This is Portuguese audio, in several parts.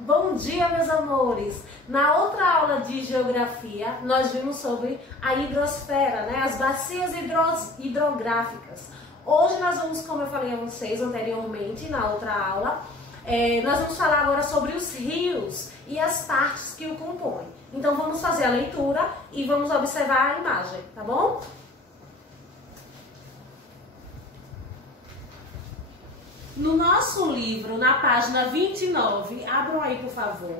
Bom dia, meus amores! Na outra aula de geografia, nós vimos sobre a hidrosfera, né? As bacias hidrográficas. Hoje nós vamos, como eu falei a vocês anteriormente, na outra aula, nós vamos falar agora sobre os rios e as partes que o compõem. Então vamos fazer a leitura e vamos observar a imagem, tá bom? No nosso livro, na página 29, abram aí, por favor.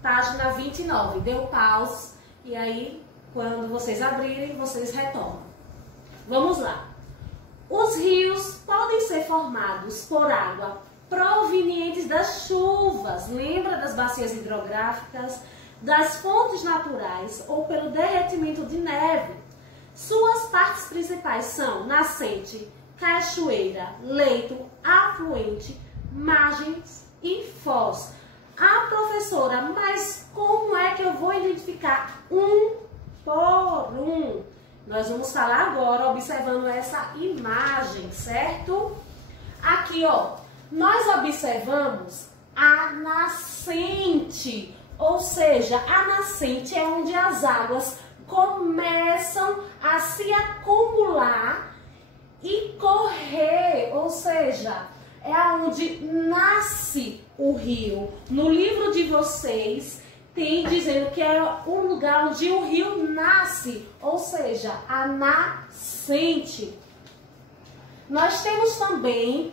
Página 29, deu pause e aí, quando vocês abrirem, vocês retomam. Vamos lá. Os rios podem ser formados por água provenientes das chuvas, lembra das bacias hidrográficas, das fontes naturais ou pelo derretimento de neve. Suas partes principais são nascente, cachoeira, leito, afluente, margens e foz. Ah, professora, mas como é que eu vou identificar um por um? Nós vamos falar agora observando essa imagem, certo? Aqui, ó, nós observamos a nascente, ou seja, a nascente é onde as águas começam a se acumular e correr, ou seja, é onde nasce o rio. No livro de vocês tem dizendo que é o lugar onde o rio nasce, ou seja, a nascente. Nós temos também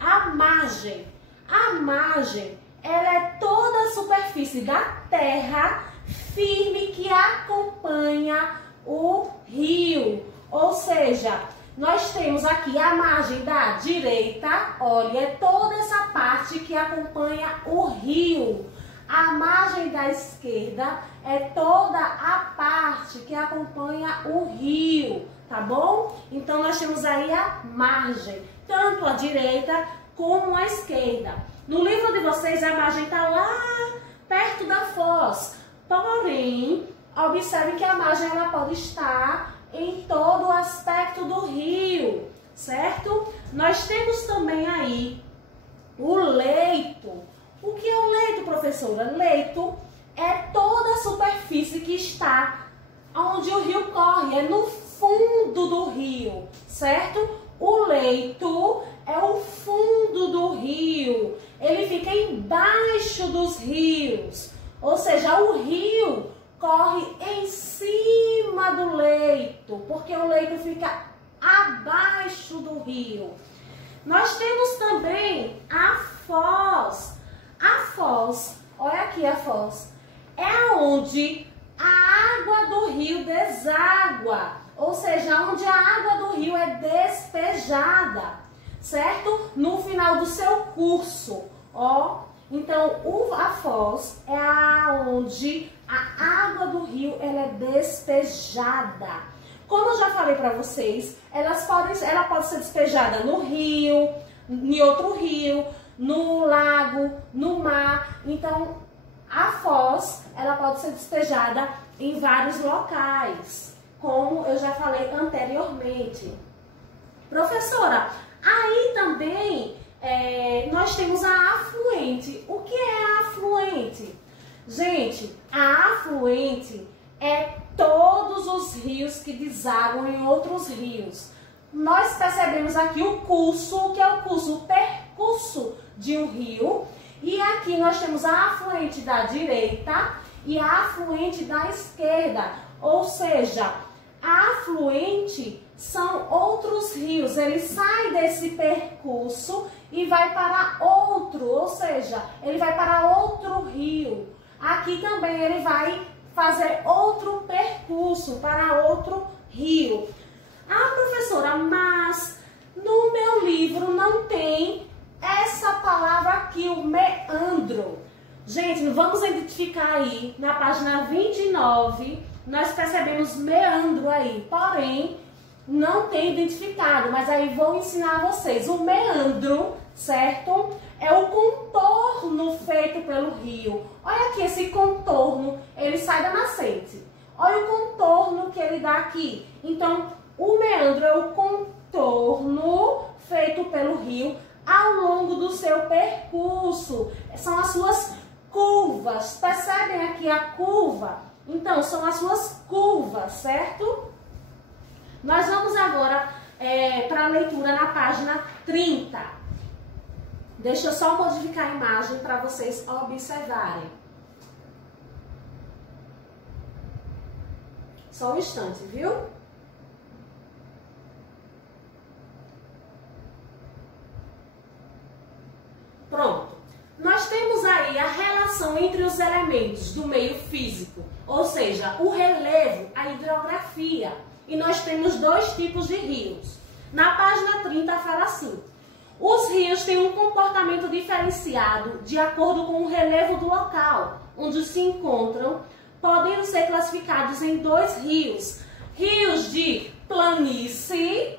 a margem. A margem, ela é toda a superfície da terra firme que acompanha o rio. Ou seja, nós temos aqui a margem da direita, olha, é toda essa parte que acompanha o rio. A margem da esquerda é toda a parte que acompanha o rio, tá bom? Então, nós temos aí a margem, tanto a direita como a esquerda. No livro de vocês, a margem está lá perto da foz. Porém, observe que a margem ela pode estar em todo o aspecto do rio, certo? Nós temos também aí o leito. O que é o leito, professora? Leito é toda a superfície que está onde o rio corre, é no fundo do rio, certo? O leito é o fundo do rio, ele fica embaixo dos rios, ou seja, o rio corre em cima do leito, porque o leito fica abaixo do rio. Nós temos também a foz. A foz, olha aqui a foz, é onde a água do rio deságua, ou seja, onde a água do rio é despejada, certo? No final do seu curso, ó. Então, a foz é onde a água do rio ela é despejada. Como eu já falei para vocês, ela pode ser despejada no rio, em outro rio, no lago, no mar. Então, a foz ela pode ser despejada em vários locais, como eu já falei anteriormente. Professora, aí também nós temos a afluente. O que é a afluente? Gente, a afluente é todos os rios que desaguam em outros rios. Nós percebemos aqui o curso, que é o curso, o percurso de um rio. E aqui nós temos a afluente da direita e a afluente da esquerda. Ou seja, a afluente são outros rios. Ele sai desse percurso e vai para outro, ou seja, ele vai para outro rio. Aqui também ele vai fazer outro percurso para outro rio. Ah, professora, mas no meu livro não tem essa palavra aqui, o meandro. Gente, vamos identificar aí, na página 29, nós percebemos meandro aí, porém, não tem identificado, mas aí vou ensinar a vocês. O meandro, certo? É o contorno feito pelo rio. Olha aqui esse contorno, ele sai da nascente. Olha o contorno que ele dá aqui. Então, o meandro é o contorno feito pelo rio ao longo do seu percurso. São as suas curvas. Percebem aqui a curva? Então, são as suas curvas, certo? Nós vamos agora para a leitura na página 30. Deixa eu só modificar a imagem para vocês observarem. Só um instante, viu? Pronto. Nós temos aí a relação entre os elementos do meio físico, ou seja, o relevo, a hidrografia. E nós temos dois tipos de rios. Na página 30 fala assim: os rios têm um comportamento diferenciado de acordo com o relevo do local onde se encontram, podendo ser classificados em dois rios. Rios de planície,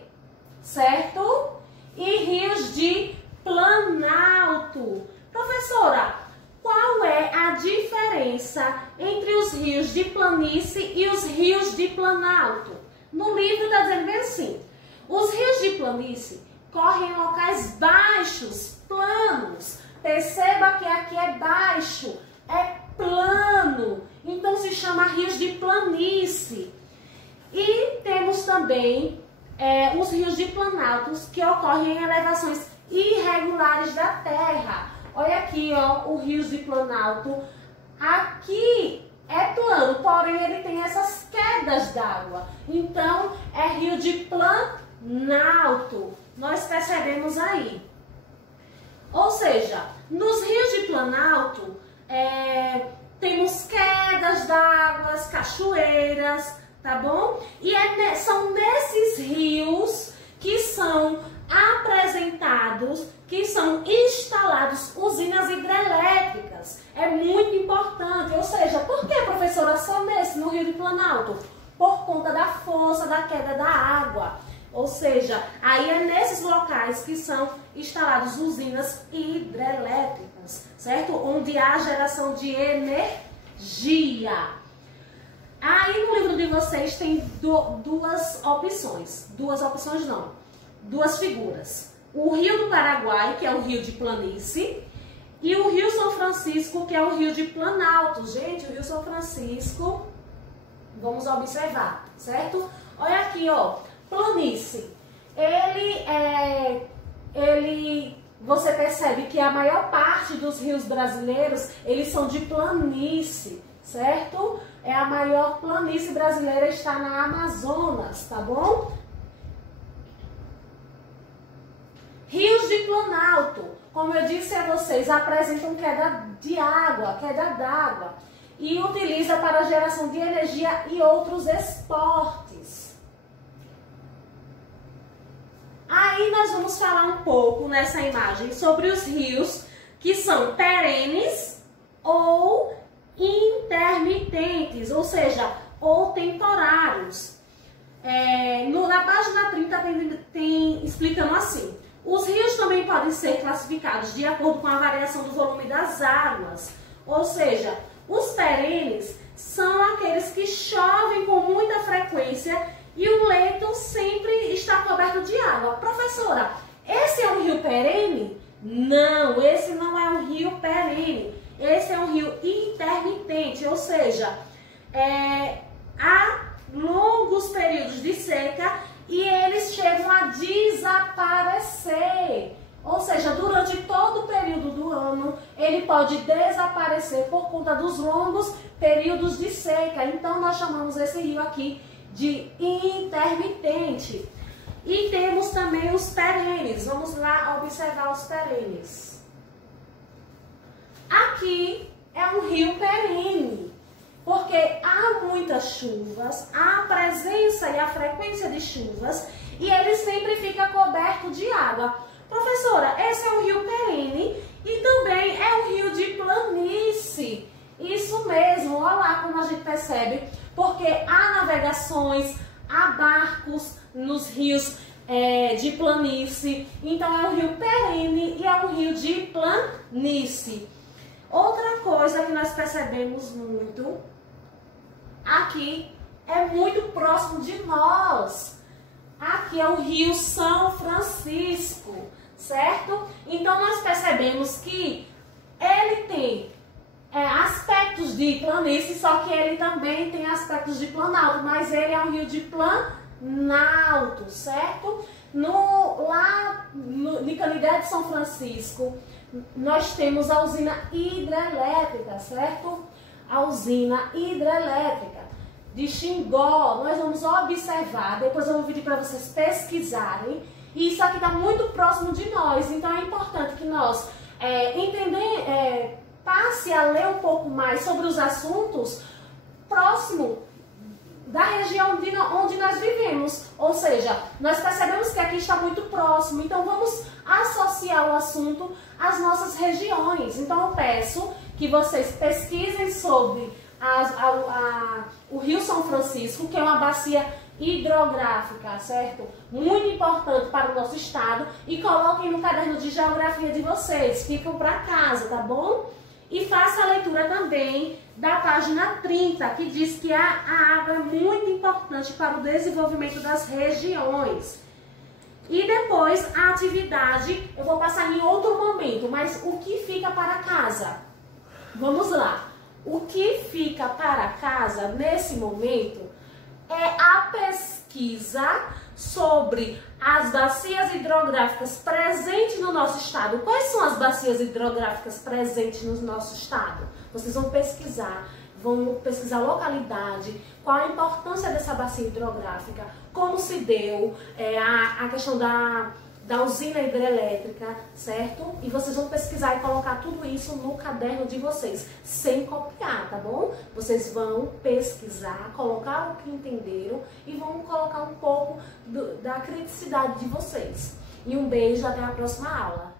certo? E rios de planalto. Professora, qual é a diferença entre os rios de planície e os rios de planalto? No livro está dizendo bem assim: os rios de planície correm em locais baixos, planos. Perceba que aqui é baixo, é plano. Então se chama rios de planície. E temos também os rios de planaltos, que ocorrem em elevações irregulares da terra. Olha aqui, ó, o rio de planalto. Aqui é plano, porém ele tem essas quedas d'água. Então é rio de planalto. Nós percebemos aí. Ou seja, nos rios de planalto temos quedas d'água, cachoeiras, tá bom? E são nesses rios que são apresentados, que são instalados usinas hidrelétricas. É muito importante. Ou seja, por que, professora, só nesse, no Rio de Planalto? Por conta da força da queda da água. Ou seja, aí é nesses locais que são instaladas usinas hidrelétricas, certo? Onde há geração de energia. Aí no livro de vocês tem duas opções. Duas figuras. O Rio do Paraguai, que é o rio de planície, e o Rio São Francisco, que é o rio de planalto. Gente, o Rio São Francisco, vamos observar, certo? Olha aqui, ó, planície. Você percebe que a maior parte dos rios brasileiros, eles são de planície, certo? A maior planície brasileira está na Amazonas, tá bom? Rios de planalto, como eu disse a vocês, apresentam queda de água, queda d'água, e utiliza para a geração de energia e outros esportes. Aí nós vamos falar um pouco nessa imagem sobre os rios que são perenes ou intermitentes, ou seja, ou temporários. Na página 30 tem explicando assim: os rios também podem ser classificados de acordo com a variação do volume das águas, ou seja, os perenes são aqueles que chovem com muita frequência e o leito sempre está coberto de água. Professora, esse é um rio perene? Não, esse não é um rio perene. Esse é um rio intermitente, ou seja, há longos períodos de seca e eles chegam a desaparecer. Ou seja, durante todo o período do ano, ele pode desaparecer por conta dos longos períodos de seca. Então, nós chamamos esse rio aqui de intermitente. E temos também os perenes. Vamos lá observar os perenes. Aqui é um rio perene, porque há muitas chuvas, há a presença e a frequência de chuvas, e ele sempre fica coberto de água. Professora, esse é um rio perene e também é um rio de planície. Isso mesmo, olha lá como a gente percebe, porque há navegações, há barcos nos rios de planície. Então é um rio perene e é um rio de planície. Outra coisa que nós percebemos muito, aqui é muito próximo de nós. Aqui é o Rio São Francisco, certo? Então nós percebemos que ele tem aspectos de planície, só que ele também tem aspectos de planalto, mas ele é um rio de planalto, certo? Em Canidé de São Francisco, nós temos a usina hidrelétrica, certo? A usina hidrelétrica de Xingó, nós vamos observar, depois eu vou pedir para vocês pesquisarem, e isso aqui está muito próximo de nós, então é importante que nós passe a ler um pouco mais sobre os assuntos próximo da região onde nós vivemos, ou seja, nós percebemos que aqui está muito próximo, então vamos associar o assunto às nossas regiões. Então eu peço que vocês pesquisem sobre o Rio São Francisco, que é uma bacia hidrográfica, certo? Muito importante para o nosso estado, e coloquem no caderno de geografia de vocês, ficam para casa, tá bom? E faça a leitura também da página 30, que diz que a água é muito importante para o desenvolvimento das regiões. E depois a atividade, eu vou passar em outro momento, mas o que fica para casa? Vamos lá. O que fica para casa nesse momento é a pesquisa sobre as bacias hidrográficas presentes no nosso estado. Quais são as bacias hidrográficas presentes no nosso estado? Vocês vão pesquisar a localidade, qual a importância dessa bacia hidrográfica, como se deu a questão da usina hidrelétrica, certo? E vocês vão pesquisar e colocar tudo isso no caderno de vocês, sem copiar, tá bom? Vocês vão pesquisar, colocar o que entenderam e vão colocar um pouco da criticidade de vocês. E um beijo, até a próxima aula.